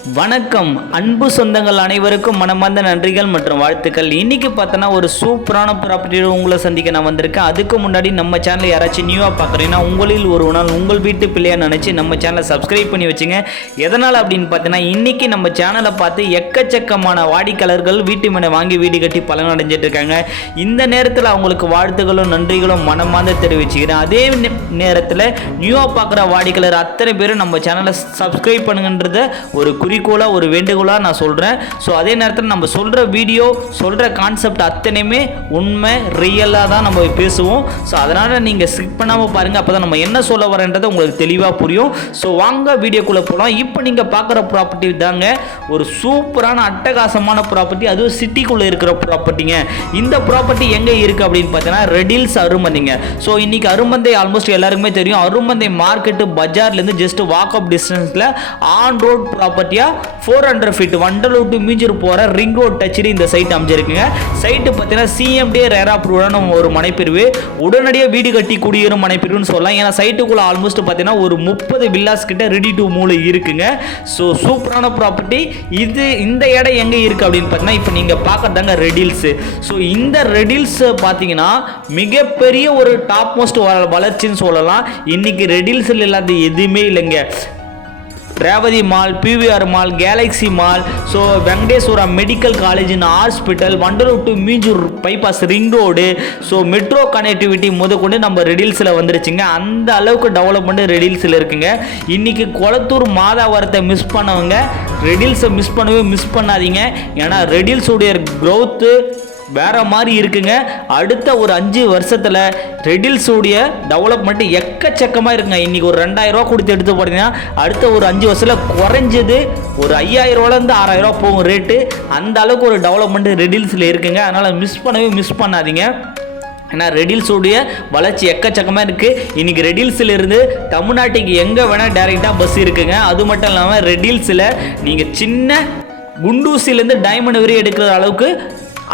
வணக்கம் அன்பு சொந்தங்கள் அனைவருக்கும் மனமார்ந்த நன்றிகள் மற்றும் வாழ்த்துக்கள். இன்னைக்கு பார்த்தோன்னா ஒரு சூப்பரான ப்ராப்பர்ட்டியோட உங்களை சந்திக்க நான் வந்திருக்கேன். அதுக்கு முன்னாடி நம்ம சேனலை யாராச்சும் நியூவாக பார்க்குறீங்கன்னா உங்களில் ஒரு நாள் உங்கள் வீட்டு பிள்ளையாக நினச்சி நம்ம சேனலை சப்ஸ்கிரைப் பண்ணி வச்சுங்க. எதனால் அப்படின்னு பார்த்தீங்கன்னா இன்றைக்கி நம்ம சேனலை பார்த்து எக்கச்சக்கமான வாடிக்கையாளர்கள் வீட்டு மனை வாங்கி வீடு கட்டி பலன் அடைஞ்சிட்டு இருக்காங்க. இந்த நேரத்தில் அவங்களுக்கு வாழ்த்துக்களும் நன்றிகளும் மனமார்ந்த தெரிவிச்சுக்கிறேன். அதே நேரத்தில் நியூவாக பார்க்குற வாடிக்கையாளர் அத்தனை பேரும் நம்ம சேனலை சப்ஸ்கிரைப் பண்ணுங்கன்றத ஒரு குறிக்கோளாக ஒரு வேண்டுகோளாக நான் சொல்கிறேன். ஸோ அதே நேரத்தில் நம்ம சொல்கிற வீடியோ சொல்கிற கான்செப்ட் அத்தனையுமே உண்மை ரியலாக தான் நம்ம பேசுவோம். ஸோ அதனால் நீங்கள் ஸ்கிப் பண்ணாமல் பாருங்கள். அப்போ தான் நம்ம என்ன சொல்ல வரேன்றது உங்களுக்கு தெளிவாக புரியும். ஸோ வாங்க வீடியோக்குள்ளே போகலாம். இப்போ நீங்கள் பார்க்குற ப்ராப்பர்ட்டி தாங்க ஒரு சூப்பரான அட்டகாசமான ப்ராப்பர்ட்டி, அதுவும் சிட்டிக்குள்ளே இருக்கிற ப்ராப்பர்ட்டிங்க. இந்த ப்ராப்பர்ட்டி எங்கே இருக்குது அப்படின்னு பார்த்தீங்கன்னா ரெடில்ஸ் அருமந்தைங்க. ஸோ இன்றைக்கி அருமந்தை ஆல்மோஸ்ட் எல்லாருக்குமே தெரியும். அருமந்தை மார்க்கெட்டு பஜார்லேருந்து ஜஸ்ட் வாக் அப் டிஸ்டன்ஸில் ஆன் ரோட் ப்ராப்பர்ட்டியாக 400 ஃபீட் வண்டலூர் டு மீஞ்சூர் போகிற ரிங் ரோட் டச்சில் இந்த சைட் அமைஞ்சிருக்குங்க. சைட்டு பார்த்தீங்கன்னா சிஎம்டி ரேரா அப்ரூவ்டான ஒரு மனைப்பிரிவு, உடனடியாக வீடு கட்டி குடியேறும் மனைப்பிரிவுன்னு சொல்லலாம். ஏன்னா சைட்டுக்குள்ளே ஆல்மோஸ்ட் பார்த்தீங்கன்னா ஒரு 30 வில்லாஸ் கிட்ட ரெடி டு மூவ் இருக்குங்க. ஸோ சூப்பரான ப்ராப்பர்ட்டி இது. இந்த இடம் எங்கே இருக்குது அப்படின்னு பார்த்தீங்கன்னா இப்போ நீங்கள் பார்க்கறதாங்க ரெடில்ஸு. ஸோ இந்த ரெடில்ஸ் பார்த்தீங்கன்னா மிகப்பெரிய ஒரு டாப் மோஸ்ட் வளர்ச்சின்னு சொல்லலாம். இன்னைக்கு ரெடில்ஸில் இல்லாத எதுவுமே இல்லைங்க. Revathi mall, PVR mall, Galaxy mall, so Venkateswara medical college and hospital, Vandalur to Minjur bypass ring road, so metro connectivity முதற்கொண்டு நம்ம ரெடில்ஸில் வந்துருச்சுங்க. அந்த அளவுக்கு டெவலப்மெண்ட் ரெடில்ஸில் இருக்குங்க. இன்றைக்கி கொளத்தூர் மாதாவரத்தை மிஸ் பண்ணவங்க ரெடில்ஸை மிஸ் பண்ணாதீங்க. ஏன்னா ரெடில்ஸுடைய க்ரோத்து வேற மாதிரி இருக்குங்க. அடுத்த ஒரு 5 வருஷத்தில் ரெடில்ஸுடைய டெவலப்மெண்ட் எக்கச்சக்கமாக இருக்குங்க. இன்றைக்கி ஒரு 2000 ரூபா கொடுத்து எடுத்து போனீங்கன்னா அடுத்த ஒரு 5 வருஷத்தில் குறைஞ்சது ஒரு 5000 ரூபாலேருந்து 6000 ரூபா போகும் ரேட்டு. அந்த அளவுக்கு ஒரு டெவலப்மெண்ட் ரெடில்ஸில் இருக்குங்க. அதனால் மிஸ் பண்ணாதீங்க. ஏன்னா ரெடில்ஸுடைய வளர்ச்சி எக்கச்சக்கமாக இருக்குது. இன்றைக்கி ரெடில்ஸில் இருந்து தமிழ்நாட்டுக்கு எங்கே வேணால் டைரெக்டாக பஸ் இருக்குங்க. அது மட்டும் இல்லாமல் ரெடில்ஸில் நீங்கள் சின்ன குண்டூசிலேருந்து டைமண்ட் வரை எடுக்கிற அளவுக்கு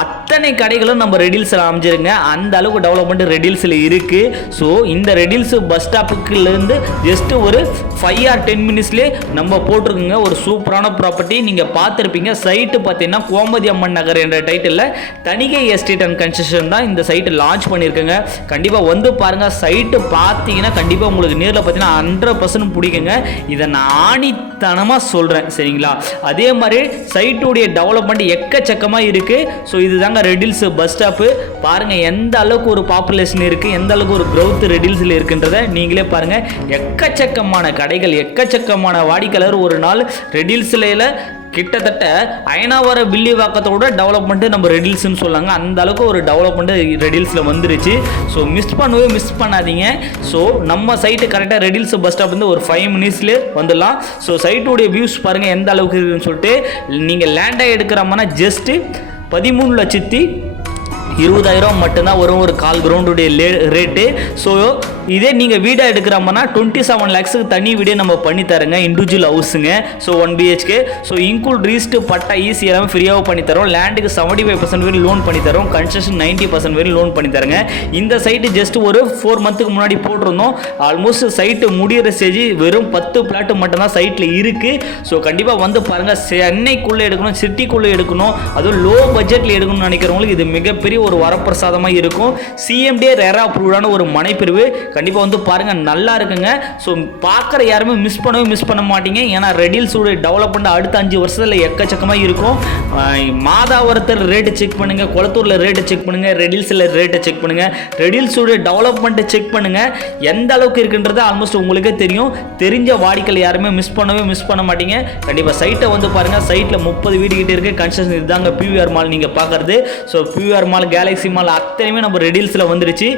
அத்தனை கடைகளும் நம்ம ரெடில்ஸில் அமைஞ்சிருங்க. அந்த அளவுக்கு டெவலப்மெண்ட் ரெடில்ஸில் இருக்குது. ஸோ இந்த ரெடில்ஸ் பஸ் ஸ்டாப்புக்குலேருந்து ஜஸ்ட் ஒரு 5 or 10 மினிட்ஸ்லேயே நம்ம போட்டிருக்குங்க. ஒரு சூப்பரான ப்ராப்பர்ட்டி நீங்கள் பார்த்துருப்பீங்க. சைட்டு பார்த்தீங்கன்னா கோமதி அம்மன் நகர் என்ற டைட்டிலில் தணிகை எஸ்டேட் அண்ட் கன்ஸ்ட்ரக்ஷன் தான் இந்த சைட்டு லான்ச் பண்ணியிருக்கேங்க. கண்டிப்பாக வந்து பாருங்கள். சைட்டு பார்த்தீங்கன்னா கண்டிப்பாக உங்களுக்கு நேரில் பார்த்தீங்கன்னா 100% பிடிக்குங்க. இதை நான் ஆணித்தனமாக சொல்கிறேன், சரிங்களா? அதே மாதிரி சைட்டுடைய டெவலப்மெண்ட் எக்கச்சக்கமாக இருக்குது. ஸோ இதுதாங்க ரெடில்ஸ் பஸ் ஸ்டாப்பு. பாருங்கள் எந்த அளவுக்கு ஒரு பாப்புலேஷன் இருக்குது, எந்த அளவுக்கு ஒரு க்ரௌத் ரெடில்ஸில் இருக்குன்றதை நீங்களே பாருங்கள். எக்கச்சக்கமான கடைகள், எக்கச்சக்கமான வாடிக்கையாளர் ஒரு நாள் ரெடில்ஸில் கிட்டத்தட்ட அயனாவர வில்லிவாக்கத்தோட டெவலப்மெண்ட்டு நம்ம ரெடில்ஸ்ன்னு சொல்லாங்க. அந்த அளவுக்கு ஒரு டெவலப்மெண்ட்டு ரெடில்ஸில் வந்துருச்சு. ஸோ மிஸ் பண்ணாதீங்க. ஸோ நம்ம சைட்டு கரெக்டாக ரெடில்ஸ் பஸ் ஸ்டாப் வந்து ஒரு 5 மினிட்ஸ்லேயே வந்துடலாம். ஸோ சைட்டுடைய வியூஸ் பாருங்கள் எந்த அளவுக்கு இருக்குன்னு சொல்லிட்டு. நீங்கள் லேண்டாக எடுக்கிறோம்னா ஜஸ்ட்டு 13,20,000 மட்டும்தான் வரும் ஒரு கால் கிரவுண்டுடைய ரேட்டு. ஸோ இதே நீங்கள் வீடாக எடுக்கிறோம்னா 27 lakhsக்கு தனி வீடே நம்ம பண்ணி தரோங்க. இண்டிவிஜுவல் ஹவுஸுங்க. So 1 BHK. ஸோ இன்க்ளூட் ரீஸ்ட்டு பட்டா ஈஸி எல்லாமே ஃப்ரீயாக பண்ணி தரோம். லேண்டுக்கு 75% வரை லோன் பண்ணி தரோம். கன்ஸ்ட்ரக்ஷன் 90% வரை லோன் பண்ணி தரங்க. இந்த சைட்டு ஜஸ்ட் ஒரு 4 மந்த்துக்கு முன்னாடி போட்டிருந்தோம். ஆல்மோஸ்ட் சைட்டு முடிகிற ஸ்டேஜ் வெறும் 10 பிளாட்டு மட்டும்தான் சைட்டில் இருக்குது. ஸோ கண்டிப்பாக வந்து பாருங்கள். சென்னைக்குள்ளே எடுக்கணும், சிட்டிக்குள்ளே எடுக்கணும், அதுவும் லோ பட்ஜெட்டில் எடுக்கணும்னு நினைக்கிறவங்களுக்கு இது மிகப்பெரிய ஒரு வரப்பிரசாதமாக இருக்கும். சிஎம்டி ரேரா அப்ரூவ்டான ஒரு மனைப்பிரிவு. கண்டிப்பாக வந்து பாருங்கள், நல்லா இருக்குங்க. ஸோ பார்க்குற யாருமே மிஸ் பண்ண மாட்டீங்க. ஏன்னா ரெடில்ஸோட டெவலப்மெண்ட் அடுத்த 5 வருஷத்தில் எக்கச்சக்கமாக இருக்கும். மாதாவரத்தில் ரேட்டு செக் பண்ணுங்கள், கொளத்தூரில் ரேட்டு செக் பண்ணுங்கள், ரெடில்ஸில் ரேட்டை செக் பண்ணுங்கள், ரெடில்ஸோட டெவலப்மெண்ட்டை செக் பண்ணுங்கள். எந்த அளவுக்கு இருக்குன்றது ஆல்மோஸ்ட் உங்களுக்கே தெரியும். தெரிஞ்ச வாடிக்கையில் யாருமே மிஸ் பண்ண மாட்டீங்க. கண்டிப்பாக சைட்டை வந்து பாருங்கள். சைட்டில் 30 வீடு கிட்டே இருக்குது. கன்ஸ்ட்ரக்ஷன் இதுதாங்க பிவிஆர் மால் நீங்கள் பார்க்குறது. So PVR mall, Galaxy mall அத்தனையுமே நம்ம ரெடில்ஸில் வந்துருச்சு.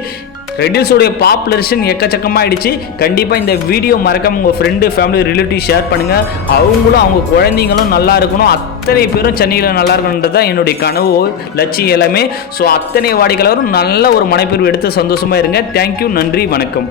ரெடில்ஸோடைய பாப்புலேஷன் எக்கச்சக்கமாக ஆகிடுச்சு. கண்டிப்பாக இந்த வீடியோ மறக்காம உங்கள் ஃப்ரெண்டு, ஃபேமிலி, ரிலேட்டிவ் ஷேர் பண்ணுங்கள். அவங்களும் அவங்க குழந்தைங்களும் நல்லா இருக்கணும். அத்தனை பேரும் சென்னையில் நல்லா இருக்கணுன்றது தான் என்னுடைய கனவு, லட்சியம் எல்லாமே. ஸோ அத்தனை வாடிக்கையாளரும் நல்ல ஒரு மனைப்பிரிவு எடுத்து சந்தோஷமாக இருங்க. தேங்க்யூ, நன்றி, வணக்கம்.